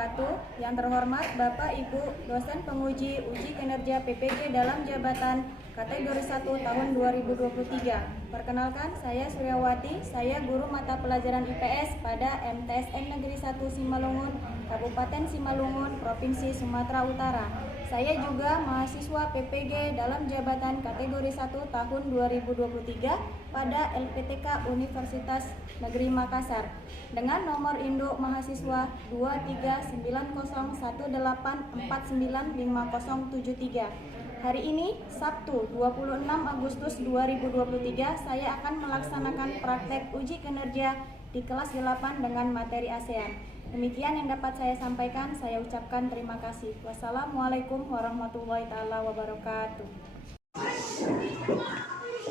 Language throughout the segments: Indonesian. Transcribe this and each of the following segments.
wabarakatuh. Yang terhormat Bapak Ibu dosen penguji uji kinerja PPG dalam jabatan kategori 1 tahun 2023. Perkenalkan, saya Suryawati, saya guru mata pelajaran IPS pada MTSN Negeri 1 Simalungun, Kabupaten Simalungun, Provinsi Sumatera Utara. Saya juga mahasiswa PPG dalam jabatan kategori 1 tahun 2023 pada LPTK Universitas Negeri Makassar dengan nomor induk mahasiswa 2399018495073. Hari ini, Sabtu 26 Agustus 2023, saya akan melaksanakan praktek uji kinerja di kelas 8 dengan materi ASEAN. Demikian yang dapat saya sampaikan, saya ucapkan terima kasih. Wassalamualaikum warahmatullahi wabarakatuh.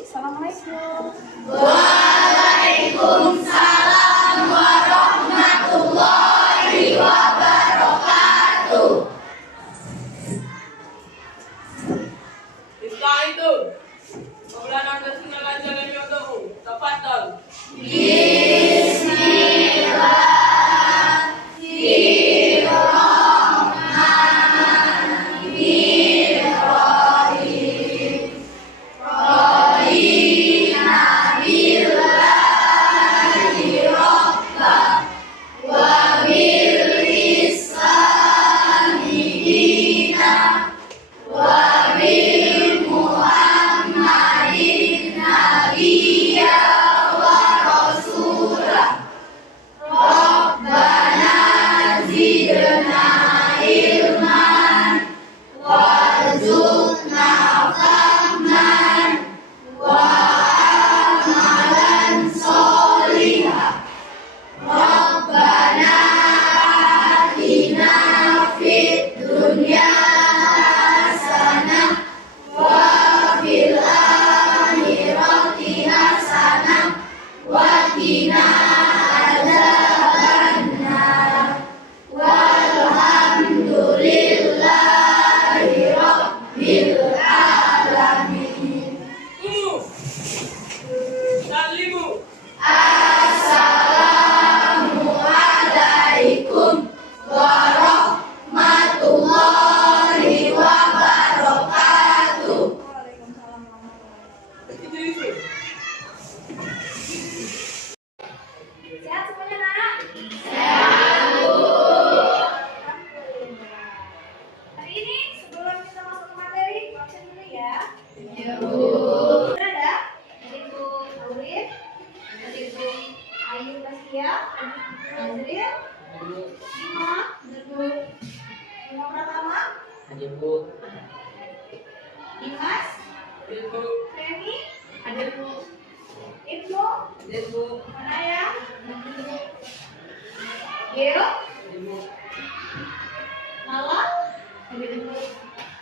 Assalamualaikum. Waalaikumsalam warahmatullahi wabarakatuh. Itu Maulana Rasulullah jalan yodoh tafadhal. Sehat semuanya, Nak? Hari ini sebelum kita masuk ke materi, absen dulu ya. Ada Ibu Aurin, Ibu Ayu Taskia, Azril, Bima, Bima Pratama, Dimas, Reni, Ibnu, Manaya, Geo, Mala,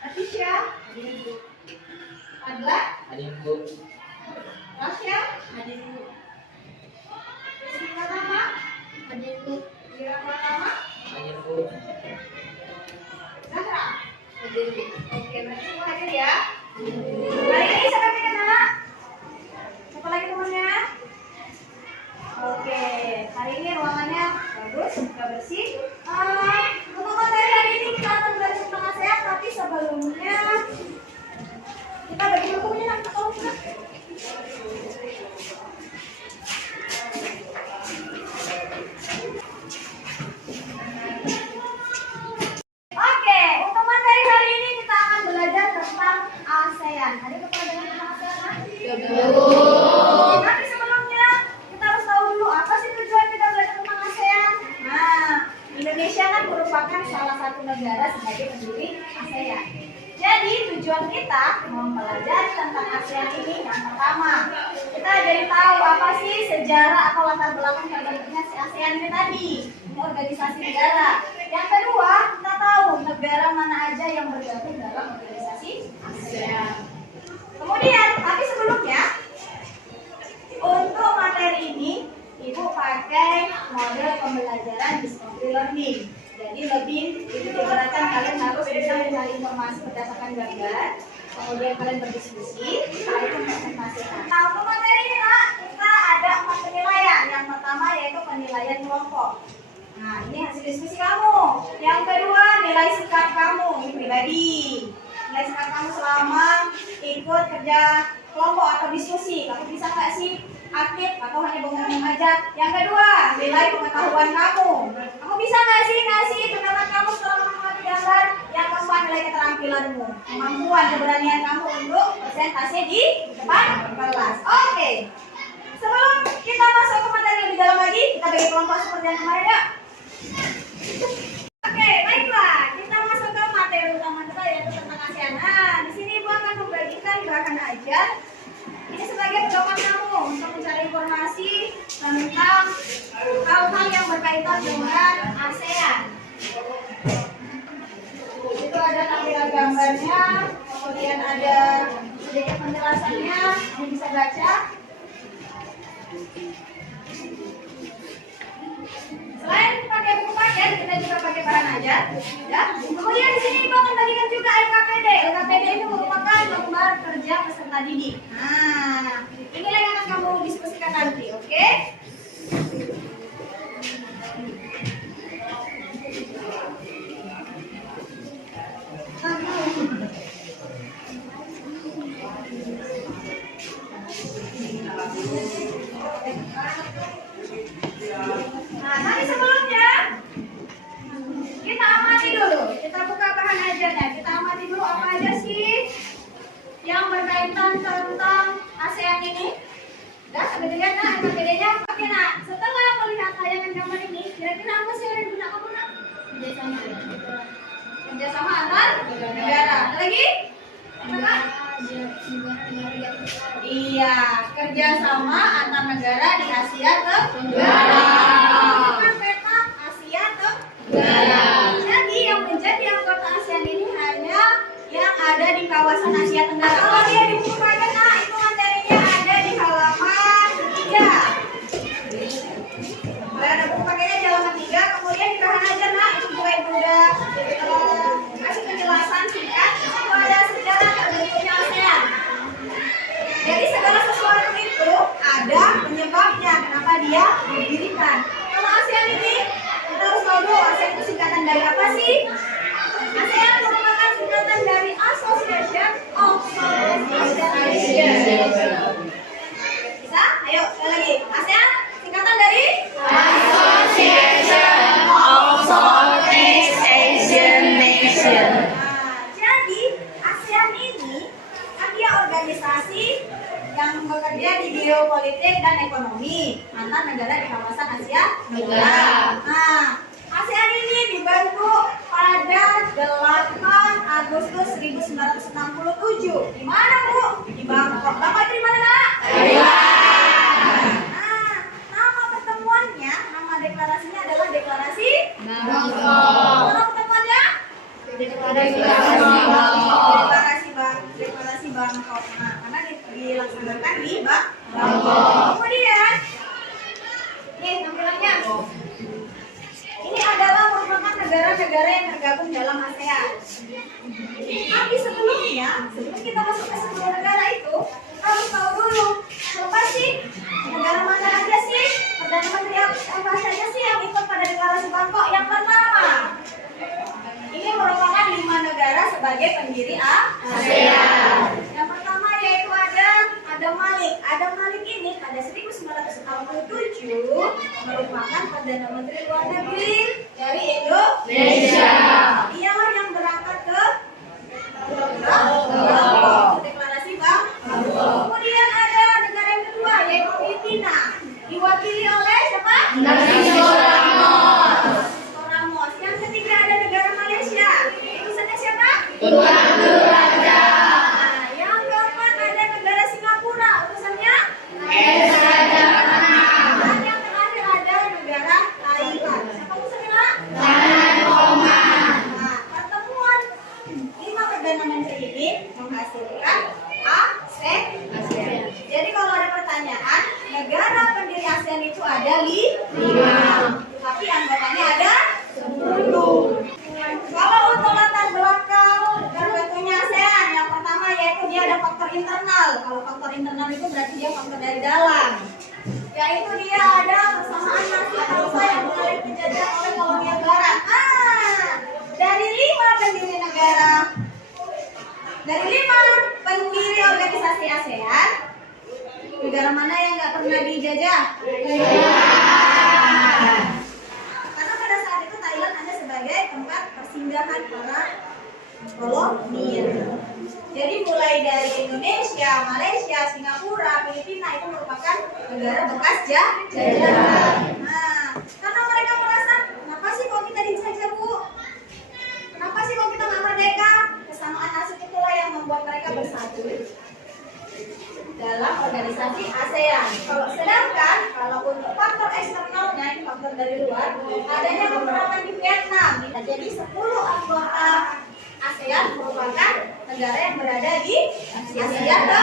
Atisha, Adla, Rasya, Rizky Pratama, Wira Pratama, Zahra. Oke, berarti semua hadir ya. Hari ini siapa yang kena? Siapa lagi temannya? Oke, hari ini ruangannya bagus, sudah bersih. Untuk materi hari ini kita akan belajar tentang ASEAN, tapi sebelumnya kita bagi bukunya nanti kalau kita. Oke, untuk materi hari ini kita akan belajar tentang ASEAN. Ada kepala dengan tentang ASEAN? Tapi sebelumnya kita harus tahu dulu apa sih tujuan kita belajar tentang ASEAN. Nah, Indonesia kan merupakan salah satu negara sebagai pendiri ASEAN. Jadi tujuan kita mempelajari tentang ASEAN ini yang pertama, kita jadi tahu apa sih sejarah atau latar belakang terbentuknya si ASEAN ini tadi, ini organisasi negara. Yang kedua, kita tahu negara mana aja yang bergabung dalam organisasi ASEAN. Kemudian, tapi sebelumnya, untuk materi ini, Ibu pakai model pembelajaran discovery learning. Jadi lebih ibaratkan kalian harus bisa mencari informasi berdasarkan gambar, kemudian kalian berdiskusi, setelah itu presentasikan. Nah, untuk materi ini, Kak, kita ada 4 penilaian. Yang pertama yaitu penilaian kelompok. Nah, ini hasil diskusi kamu. Yang kedua, nilai sikap kamu, ini pribadi. Nilai sikap kamu selama ikut kerja kelompok atau diskusi. Kamu bisa nggak sih aktif atau hanya bengong aja? Yang kedua, nilai pengetahuan kamu. Kamu bisa nggak sih ngasih pendapat kamu setelah mengamati gambar? Yang keempat, nilai keterampilanmu, kemampuan, keberanian kamu untuk presentasi di depan kelas. Oke. Sebelum kita masuk ke materi lebih dalam lagi, kita bagi kelompok seperti yang kemarin ya. Oke, baiklah. Kita masuk ke materi utama kita yaitu tentang ASEAN. Nah, di sini Ibu akan membagikan gerakan ajar. Ini sebagai pedoman kamu untuk mencari informasi tentang hal-hal yang berkaitan dengan ASEAN. Itu ada tampilan gambarnya, kemudian ada sedikit penjelasannya, kamu bisa baca. Selain pakai buku paket, kita juga pakai bahan ajar. Ya. Kemudian di sini Ibu akan bagikan juga LKPD. LKPD itu merupakan lembar kerja peserta didik. Nah, inilah yang akan kamu diskusikan nanti, oke? Nah, tapi sebelumnya kita amati dulu. Kita buka bahan ajarnya. Kita amati dulu apa aja sih yang berkaitan tentang ASEAN ini. Ya, sudah dilihat nah LKPD-nya. Oke, nah, setelah melihat tayangan gambar ini, kira-kira apa sih yang digunakan kamu nak? Kerjasama antar negara. Ada lagi? Apa? Iya, kerjasama antar negara di Asia Tenggara. Peta Asia Tenggara. Jadi yang menjadi anggota ASEAN ini hanya yang ada di kawasan Asia Tenggara. Kalau dia di buku paket, nah itu materinya ada di halaman 3. Ada buku paketnya di halaman 3. Kemudian di bahan ajar, nah itu juga Ibu udah kasih penjelasan singkat. Itu ada sejarah terbentuknya ASEAN. Jadi segala sesuatu itu ada penyebabnya kenapa dia didirikan. Kalau ASEAN ini kita harus tahu dulu ASEAN itu singkatan dari apa sih? ASEAN merupakan singkatan dari Association of Southeast Asia. Bisa? Ayo sekali lagi. ASEAN singkatan dari Association of Southeast Asian Nation. Jadi ASEAN ini kan dia organisasi yang bekerja di geopolitik dan ekonomi antar negara di kawasan Asia Tenggara. Nah, ASEAN ini dibentuk pada 8 Agustus 1967. Di mana, Bu? Di Bangkok. Bangkok di mana, Nak? Nah, nama pertemuannya, nama deklarasinya adalah deklarasi Bangkok. Nama pertemuannya? Deklarasi Bangkok. Nah, karena dilaksanakan di Bangkok. Kemudian, nih tampilannya. Ini adalah merupakan negara-negara yang tergabung dalam ASEAN. Tapi sebelum kita masuk ke 10 negara itu, kita harus tahu dulu siapa sih negara mana aja sih, perdana menteri apa saja sih yang ikut pada deklarasi Bangkok. Yang pertama, ini merupakan 5 negara sebagai pendiri ASEAN. Yang pertama yaitu ada Adam Malik. Adam Malik ini pada 1967 merupakan perdana menteri luar negeri dari Indonesia. Dialah yang berangkat ke Bangkok, deklarasi Bangkok. Kemudian ada negara yang kedua yaitu Filipina, diwakili oleh siapa? Ramos. Yang ketiga ada negara Malaysia. Tulisannya siapa? Yang keempat ada negara Singapura. Utusannya? Dan yang terakhir ada negara Thailand. Siapa utusannya? Nah, pertemuan 5 perdana menteri ini menghasilkan ASEAN. Jadi kalau ada pertanyaan, negara pendiri ASEAN itu ada 5, tapi anggotanya ada 10. Kalau untuk latar belakang dan Dari 5 pendiri organisasi ASEAN, negara mana yang nggak pernah dijajah? Karena pada saat itu Thailand hanya sebagai tempat persinggahan para kolonial. Jadi mulai dari Indonesia, Malaysia, Singapura, Filipina itu merupakan negara bekas jajahan. Nah, karena mereka merasa, kenapa sih kok kita dijajah, Bu? Kenapa sih kok kita nggak merdeka? Kesamaan nasib itulah yang membuat mereka bersatu dalam organisasi ASEAN. Sedangkan kalau untuk faktor eksternalnya, faktor dari luar, adanya peperangan di Vietnam. Jadi 10 anggota ASEAN merupakan negara yang berada di Asia Tenggara.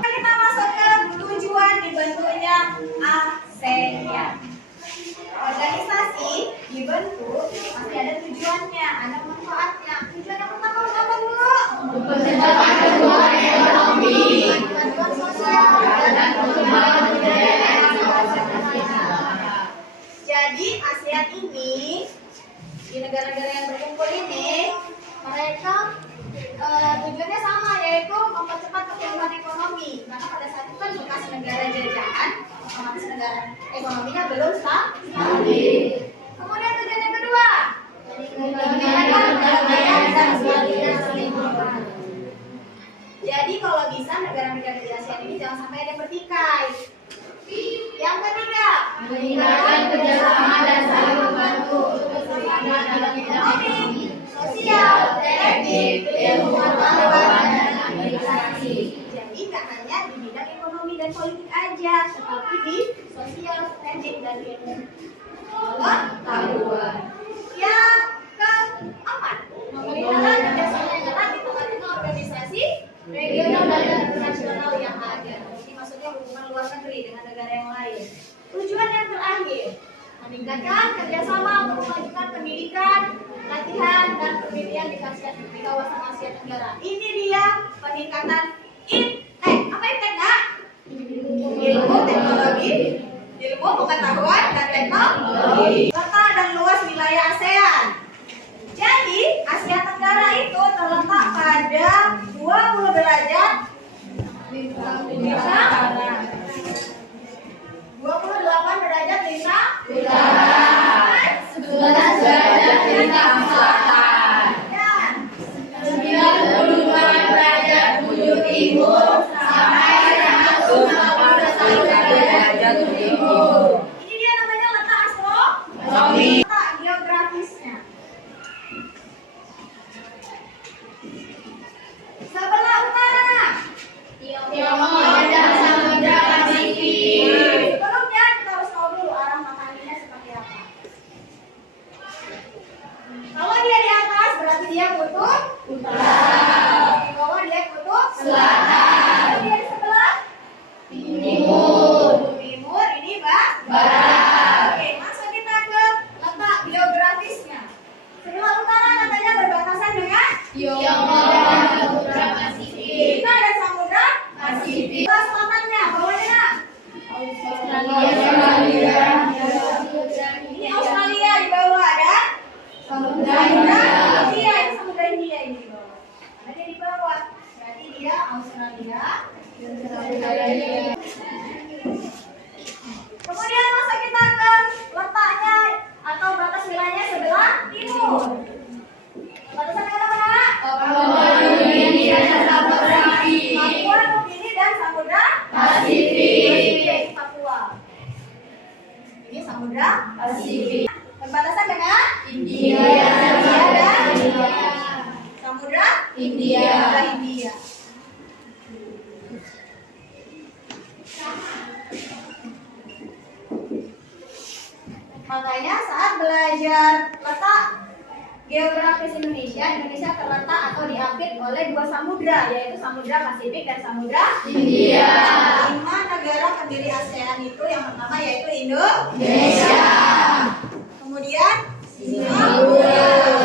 Kita masuk ke tujuan dibentuknya ASEAN. Organisasi dibentuk pasti ada tujuannya, ada manfaatnya. Tujuan yang pertama apa dulu? Pertumbuhan ekonomi Bantuan sosial dan perkembangan budaya dan Jadi ASEAN ini di negara-negara yang berkumpul ini mereka tujuannya sama, yaitu mempercepat pertumbuhan ekonomi. Karena pada saat itu kan bekas negara jajahan, otomatis negara ekonominya belum stabil. Kemudian tujuan yang kedua, meningkatkan perdamaian dan stabilitas lingkungan. Jadi kalau bisa negara-negara di ASEAN ini jangan sampai ada yang bertikai. Yang ketiga, meningkatkan kerjasama dan saling membantu untuk dalam ekonomi, sosial, teknik, ilmu pengetahuan, dan administrasi. Jadi tak hanya di bidang ekonomi dan politik aja, tetapi di sosial, teknik, dan ilmu pengetahuan. Yang keempat, memelihara kerjasama yang erat di tengah-tengah organisasi regional dan internasional yang ada. Ini maksudnya hubungan luar negeri dengan negara yang lain. Tujuan yang terakhir, meningkatkan kerjasama untuk memajukan pendidikan, latihan, dan penelitian di kawasan Asia Tenggara. Ini dia peningkatan apa impact, Nak? Ilmu teknologi, ilmu pengetahuan dan teknologi. Letak dan luas wilayah ASEAN. Jadi Asia Tenggara itu terletak pada 20 derajat lintang 28 derajat lintang utara, 11 derajat lintang selatan, dan 92 derajat bujur timur sampai 141 derajat timur. ini dia namanya letak Astronomi. letak geografisnya. Sebelah utara, Tiongkok dan Samudra Pasifik. sebelumnya kita harus tahu dulu arah mataharinya seperti apa. Kalau dia di atas berarti dia kutub utara. Di bawah dia kutub selatan. Kalau dia di sebelah Timur. timur, ini Barat. Oke, masuk kita ke letak geografisnya. Sebelah utara katanya berbatasan dengan Tiongkok dan Samudra Pasifik. kita dan samudra Pasifik. Sebelah selatannya, bawahnya Nak. Australia. Ini Australia di bawah ada Samudra India. Ini samudra India ini di bawah. Karena dia di bawah, berarti dia Australia. Kemudian masa kita ke letaknya atau batas wilayahnya sebelah timur. Batasan negara mana? Papua Nugini dan Samudra Pasifik. Papua Nugini dan Samudra Pasifik. Papua. Ini Samudra Pasifik. Berbatasan dengan India. India dan Samudra India. Samudra India. Makanya saat belajar letak geografis Indonesia terletak atau diapit oleh dua samudra, yaitu Samudra Pasifik dan Samudra India. 5 negara pendiri ASEAN itu yang pertama yaitu Indonesia. kemudian Singapura.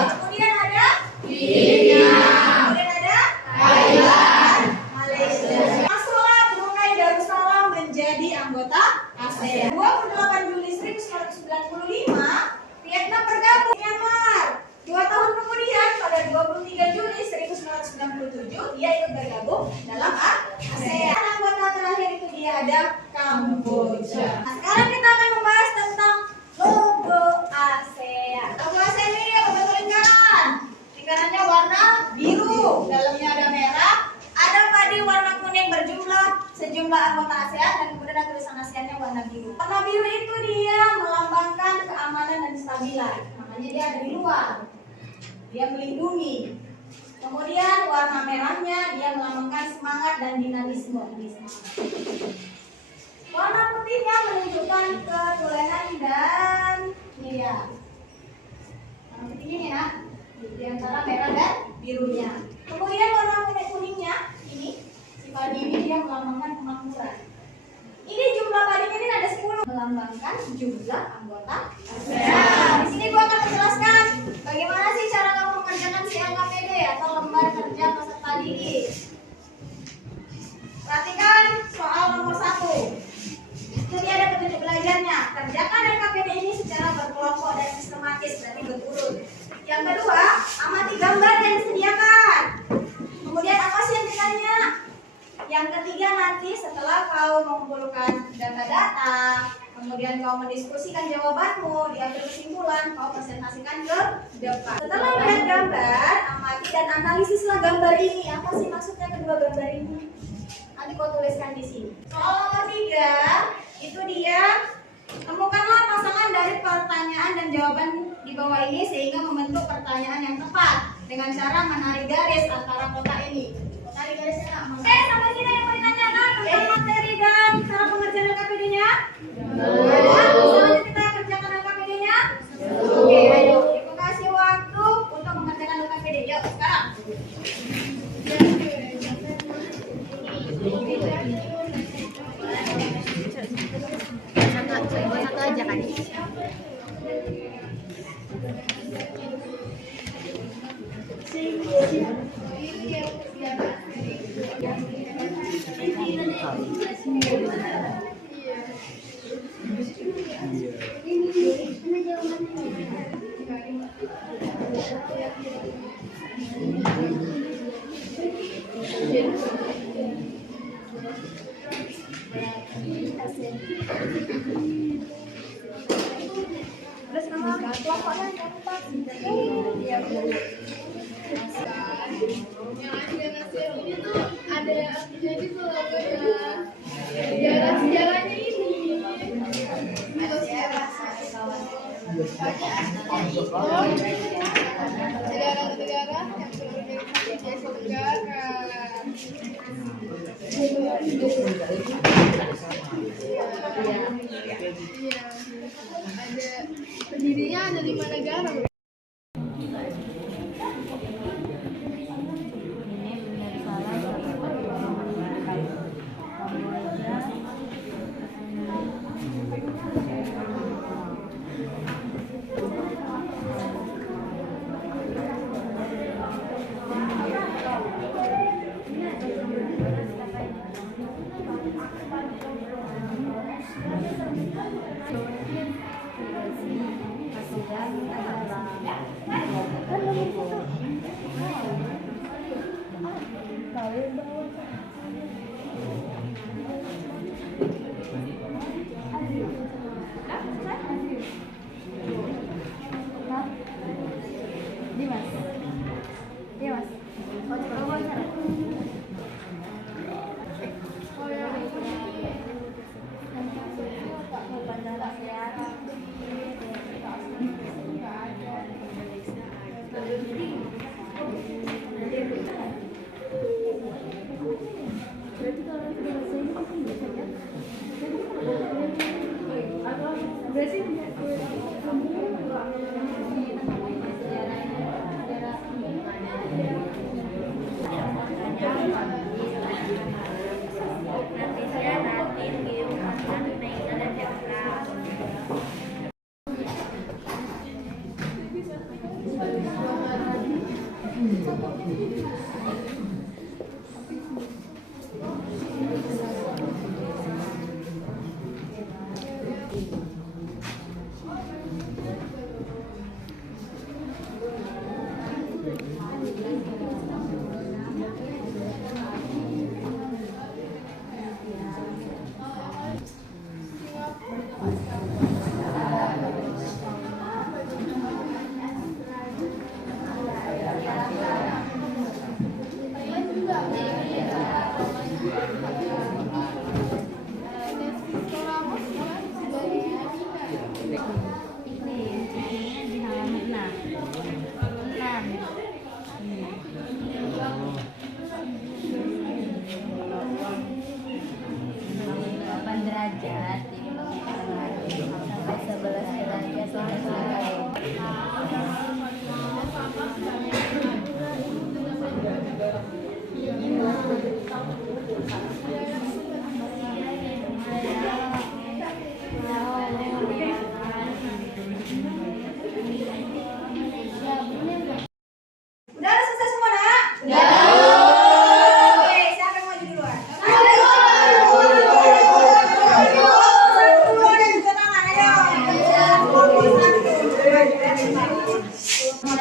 kemudian ada Filipina. kemudian ada Thailand. Malaysia. Masuklah Brunei Darussalam menjadi anggota ASEAN. 28 Juli 1995 Vietnam bergabung Myanmar. 2 tahun kemudian pada 23 Juli 1997 jumlah anggota ASEAN dan kemudian ada tulisan ASEAN-nya warna biru. Warna biru itu dia melambangkan keamanan dan stabilan. Makanya dia ada di luar. Dia melindungi. Kemudian warna merahnya dia melambangkan semangat dan dinamisme. Warna putihnya menunjukkan ketulenan dan ini ya. Warna putihnya ini nak, di antara merah dan birunya. Kemudian warna kuningnya ini, si padi ini dia melambangkan kemakmuran. Ini jumlah padinya ini ada 10, melambangkan jumlah anggota ASEAN. Di sini gua akan menjelaskan bagaimana sih cara kamu mengerjakan si LKPD atau lembar kerja peserta didik. Perhatikan soal nomor 1. Itu dia ada petunjuk belajarnya. Kerjakan LKPD ini secara berkelompok dan sistematis, berarti berurut. Yang kedua, amati gambar yang disediakan. Kemudian apa sih yang ditanya? Yang ketiga, nanti setelah kau mengumpulkan data-data, kemudian kau mendiskusikan jawabanmu, diambil kesimpulan, kau presentasikan ke depan. Setelah melihat gambar, amati dan analisislah gambar ini. Apa sih maksudnya kedua gambar ini? Nanti kau tuliskan di sini. Soal nomor 3, itu dia temukanlah pasangan dari pertanyaan dan jawaban di bawah ini sehingga membentuk pertanyaan yang tepat dengan cara menarik garis antara kotak ini. Tarik garisnya nak. Oke, sampai sini yang mau ditanyakan tentang materi dan cara pengerjaan LKPD-nya? Selanjutnya kita kerjakan LKPD-nya? Oke, ayo. Aku kasih waktu untuk mengerjakan LKPD. Yuk, sekarang. Satu aja kan? Terus nama kelompoknya gampang. Yang ada nasihatnya tuh ada artinya gitu loh ya. Sejarahnya ini. Negara-negara yang berorganisasi jasa negara. Iya. Ada pendirinya ada 5 negara.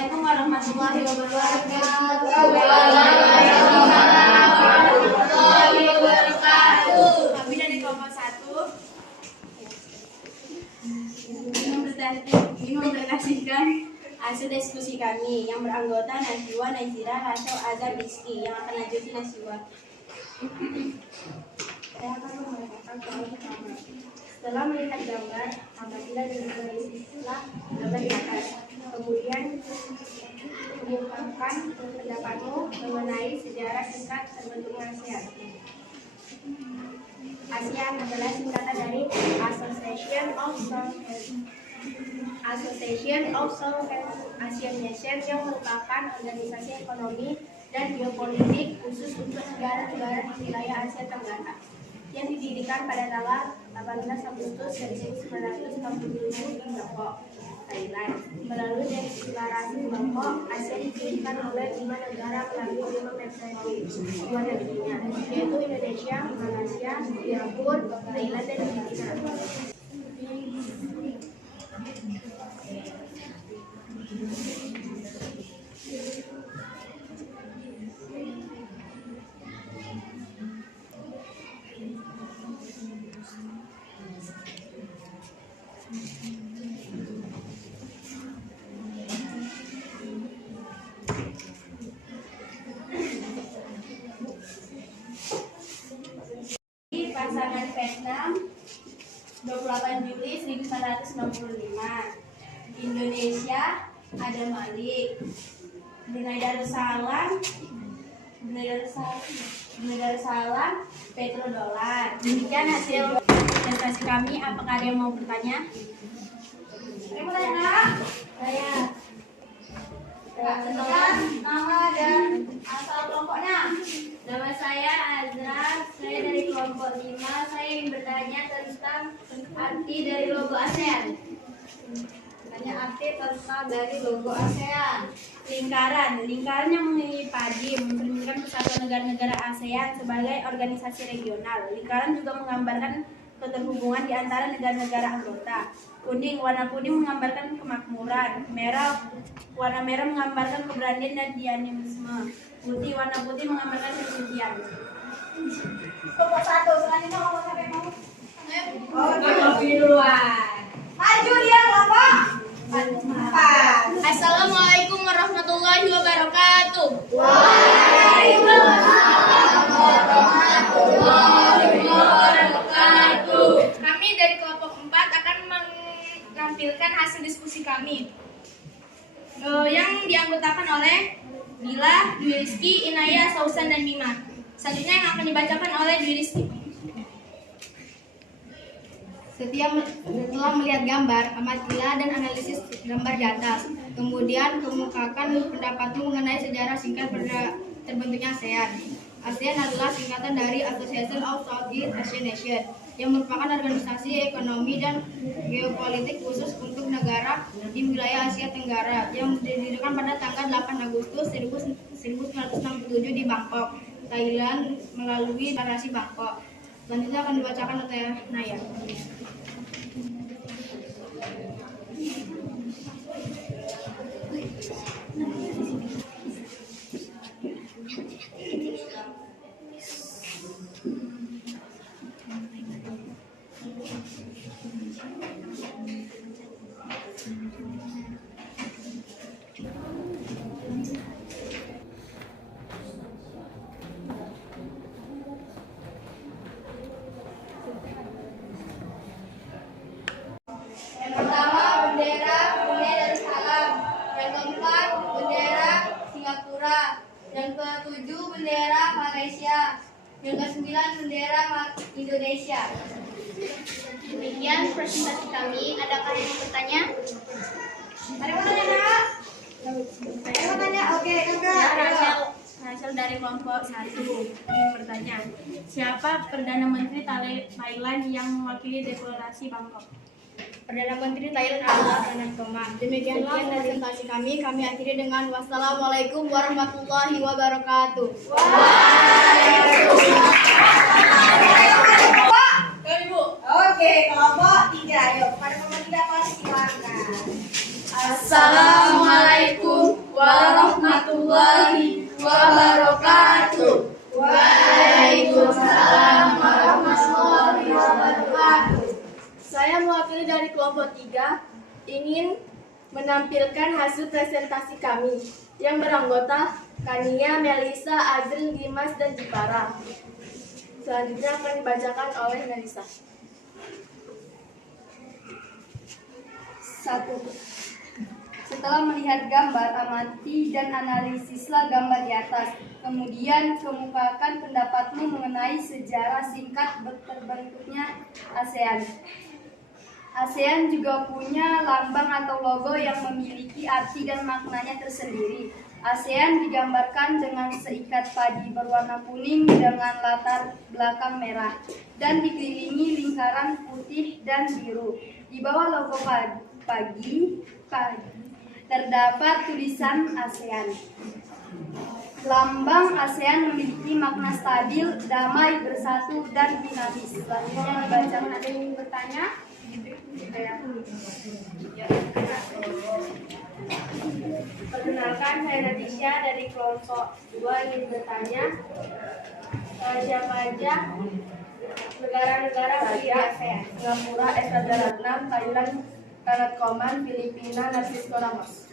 Assalamualaikum warahmatullahi wabarakatuh. Kami dari kelompok 1 ingin mempresentasikan hasil diskusi kami yang beranggota Najwa, Nazira, Rasyel, Azhar, Rizky yang akan lanjuti Najwa. Saya akan membacakan soal pertama. Setelah melihat gambar, apabila dengan istilah gambar di atas, kemudian mengungkapkan pendapatmu mengenai sejarah singkat terbentuknya ASEAN. ASEAN adalah singkatan dari Association of Southeast Asian Nations yang merupakan organisasi ekonomi dan geopolitik khusus untuk negara-negara di wilayah Asia Tenggara yang didirikan pada tanggal 18 Agustus 1967 di Bangkok, Thailand. Melalui deklarasi Bangkok, ASEAN didirikan oleh 5 negara melalui 5 metode luar negerinya, yaitu Indonesia, Malaysia, Singapura, Thailand, dan Filipina. Pasangan Vietnam 28 Juli 1965. Indonesia ada Malik. Brunei Darussalam Petrodollar. Demikian hasil presentasi kami. Apakah ada yang mau bertanya? Ada yang mau tanya? Saya. Sebutkan nama dan asal kelompoknya. Nama saya Azra, saya dari kelompok 5. Saya ingin bertanya tentang arti dari logo ASEAN. Tanya arti tentang dari logo ASEAN. Lingkaran yang mengelilingi padi mencerminkan persatuan negara-negara ASEAN sebagai organisasi regional. Lingkaran juga menggambarkan keterhubungan di antara negara-negara anggota. Warna kuning menggambarkan kemakmuran. Warna merah menggambarkan keberanian dan dinamisme. Warna putih menggambarkan kesucian. Kelompok 1, selanjutnya kelompok siapa yang mau? Kopi duluan. Maju dia kelompok 4. Assalamualaikum warahmatullahi wabarakatuh. Kami dari kelompok 4 akan menampilkan hasil diskusi kami yang dianggotakan oleh Bila, Dwi Rizky, Inaya, Sausan, dan Mima. Selanjutnya yang akan dibacakan oleh Dwi Rizky. Setelah melihat gambar, amatilah dan analisis gambar di atas. Kemudian kemukakan pendapatmu mengenai sejarah singkat terbentuknya ASEAN. ASEAN adalah singkatan dari Association of Southeast Asian Nations yang merupakan organisasi ekonomi dan geopolitik khusus untuk negara di wilayah Asia Tenggara yang didirikan pada tanggal 8 Agustus 1967 di Bangkok, Thailand melalui deklarasi Bangkok. Selanjutnya akan dibacakan oleh Naya. Yang pertama, bendera Brunei Darussalam. Yang keempat, bendera Singapura. Yang ketujuh, bendera Malaysia. Yang ke-9, bendera Indonesia. Demikian presentasi kami. Adakah yang mau bertanya? Ada yang mau tanya, Kak? Ada yang mau tanya? Oke, Kakak. Hasil dari kelompok 1 ingin bertanya, siapa Perdana Menteri Thailand yang mewakili deklarasi Bangkok? Perdana Menteri Thailand adalah Ranat Koma. Demikianlah presentasi kami. Kami akhiri dengan wassalamualaikum warahmatullahi wabarakatuh. Oke, kelompok 3. Ayo, pada kelompok 3 silakan. Assalamualaikum menampilkan hasil presentasi kami yang beranggota Kania, Melisa, Azril, Dimas, dan Jipara. Selanjutnya akan dibacakan oleh Melisa. 1. Setelah melihat gambar, amati dan analisislah gambar di atas. Kemudian kemukakan pendapatmu mengenai sejarah singkat terbentuknya ASEAN. ASEAN juga punya lambang atau logo yang memiliki arti dan maknanya tersendiri. ASEAN digambarkan dengan seikat padi berwarna kuning dengan latar belakang merah dan dikelilingi lingkaran putih dan biru. Di bawah logo padi terdapat tulisan ASEAN. Lambang ASEAN memiliki makna stabil, damai, bersatu, dan dinamis. Selanjutnya dibacakan. Ada yang ingin bertanya? Perkenalkan, saya Natisha dari kelompok 2 ingin bertanya siapa aja negara-negara di ASEAN? Singapura, Esa Daratnam, Thailand, Kanat Koman, Filipina, Narcisco Ramos.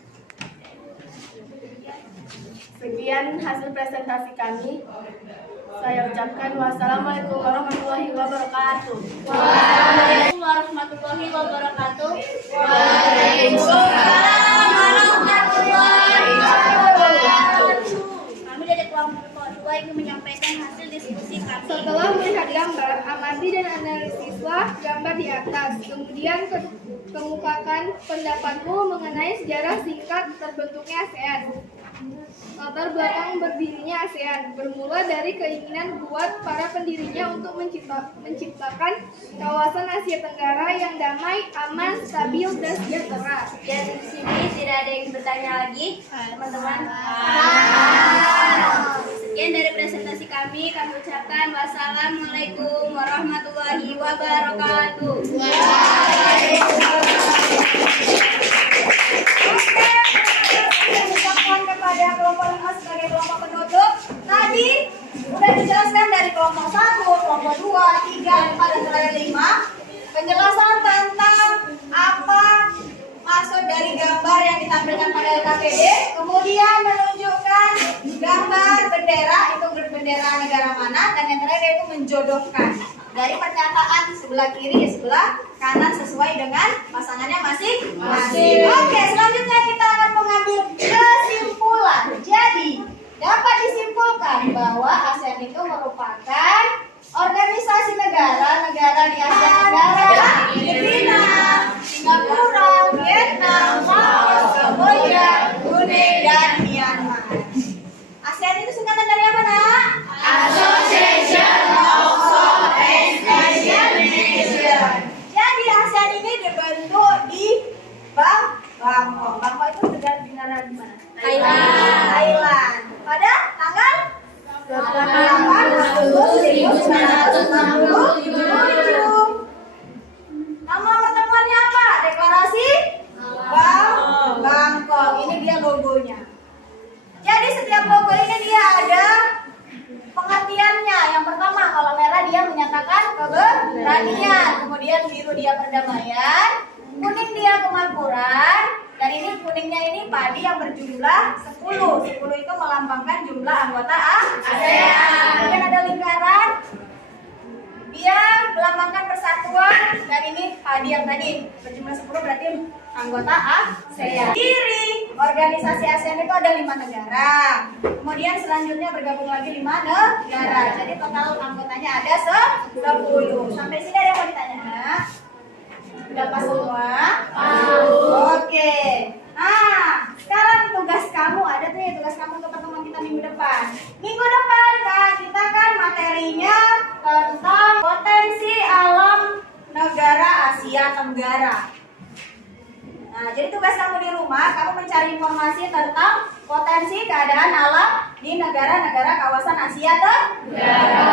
Sekian hasil presentasi kami. Saya ucapkan wassalamualaikum warahmatullahi wabarakatuh. Waalaikumsalam warahmatullahi wabarakatuh. Waalaikumsalam warahmatullahi wabarakatuh. Kami dari kelompok 2 ingin menyampaikan hasil diskusi kami. Setelah melihat gambar, amati dan analisislah gambar di atas. Kemudian kemukakan pendapatmu mengenai sejarah singkat terbentuknya ASEAN. Latar belakang berdirinya ASEAN bermula dari keinginan buat para pendirinya untuk menciptakan kawasan Asia Tenggara yang damai, aman, stabil, dan sejahtera. Dan di sini tidak ada yang bertanya lagi, teman-teman. Sekian dari presentasi kami ucapkan wassalamualaikum warahmatullahi wabarakatuh. Kepada kelompok 5 sebagai kelompok penutup. Tadi sudah dijelaskan dari kelompok 1, kelompok 2, 3, 4, dan terakhir 5. Penjelasan tentang apa maksud dari gambar yang ditampilkan pada LKPD. Kemudian menunjukkan gambar bendera, itu berbendera negara mana. Dan yang terakhir itu menjodohkan dari pernyataan sebelah kiri, sebelah kanan sesuai dengan pasangannya masing-masing. Oke, selanjutnya kita akan mengambil kesimpulan. Jadi, dapat disimpulkan bahwa ASEAN itu merupakan organisasi negara-negara di Asia Tenggara, Filipina, Singapura, Vietnam, Laos, Kamboja, Brunei, dan Myanmar. ASEAN itu singkatan dari apa, Nak? Association of Southeast Asian Nations. Jadi ASEAN ini dibentuk di Bangkok. Bangkok itu negara di mana? Thailand. Pada tanggal 28 Agustus 1967. Nama pertemuannya apa? Deklarasi Bangkok. Ini dia logonya. Jadi setiap logo ini dia ada pengertiannya. Yang pertama, kalau merah dia menyatakan keberanian, kemudian biru dia perdamaian, kuning dia kemakmuran, dan ini kuningnya ini padi yang berjumlah 10. 10 itu melambangkan jumlah anggota ASEAN. Kemudian ada lingkaran, dia melambangkan persatuan, dan ini padi yang tadi berjumlah 10 berarti anggota ASEAN. Kiri organisasi ASEAN itu ada 5 negara. Kemudian selanjutnya bergabung lagi 5 negara. Jadi total anggotanya ada 10. Sampai sini ada yang mau ditanya? Udah pas semua? Oke. Nah, sekarang tugas kamu ada tuh ya, tugas kamu untuk pertemuan kita minggu depan. Minggu depan kita kan materinya tentang potensi alam negara Asia Tenggara. Nah, jadi tugas kamu di rumah, kamu mencari informasi tentang potensi keadaan alam di negara-negara kawasan Asia Tenggara.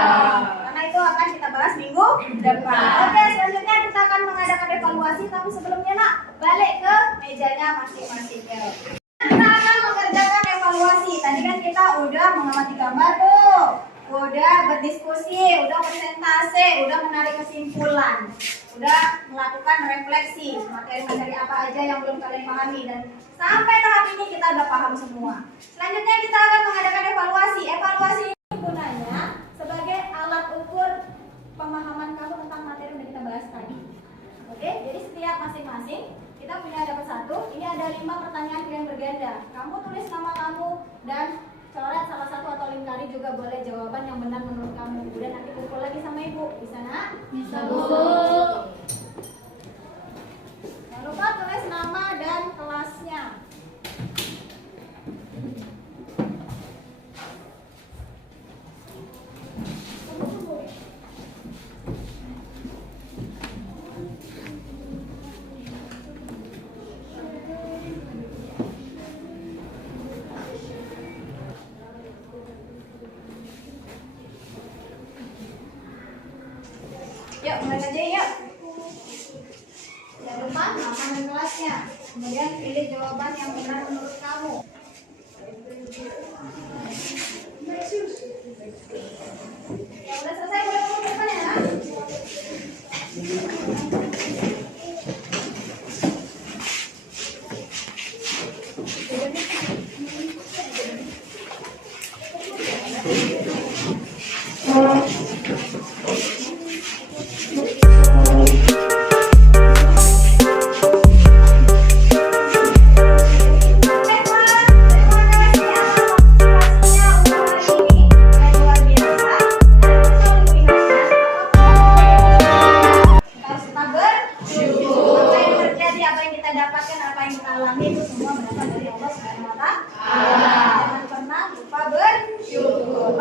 Karena itu akan kita bahas minggu depan. Oke, selanjutnya kita akan mengadakan evaluasi, tapi sebelumnya Nak, balik ke mejanya masing-masing. Kita akan mengerjakan evaluasi. Tadi kan kita udah mengamati gambar tuh, kode udah berdiskusi, udah presentase, udah menarik kesimpulan, udah melakukan refleksi materi-materi apa aja yang belum kalian pahami, dan sampai tahap ini kita udah paham semua. Selanjutnya kita akan mengadakan evaluasi. Evaluasi ini gunanya sebagai alat ukur pemahaman kamu tentang materi yang kita bahas tadi. Oke, jadi setiap masing-masing kita punya dapat satu. Ini ada 5 pertanyaan pilihan berganda. Kamu tulis nama kamu dan coret salah satu atau lingkari juga boleh jawaban yang benar menurut kamu. Kemudian nanti kumpul lagi sama ibu. Bisa nak? Bisa, Bu. Jangan lupa tulis nama dan kelasnya. Yuk, mulai aja yuk. Jangan lupa nama dan kelasnya. Kemudian pilih jawaban yang benar menurut kamu. Ya udah selesai, boleh ngomong ke depan ya.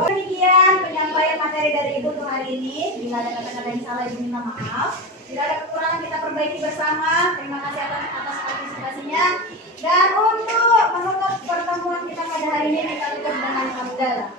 Demikian penyampaian materi dari Ibu untuk hari ini. Bila ada kata-kata yang salah, Ibu minta maaf. Bila ada kekurangan, kita perbaiki bersama. Terima kasih atas partisipasinya. Dan untuk menutup pertemuan kita pada hari ini, kita tutup dengan hamdalah.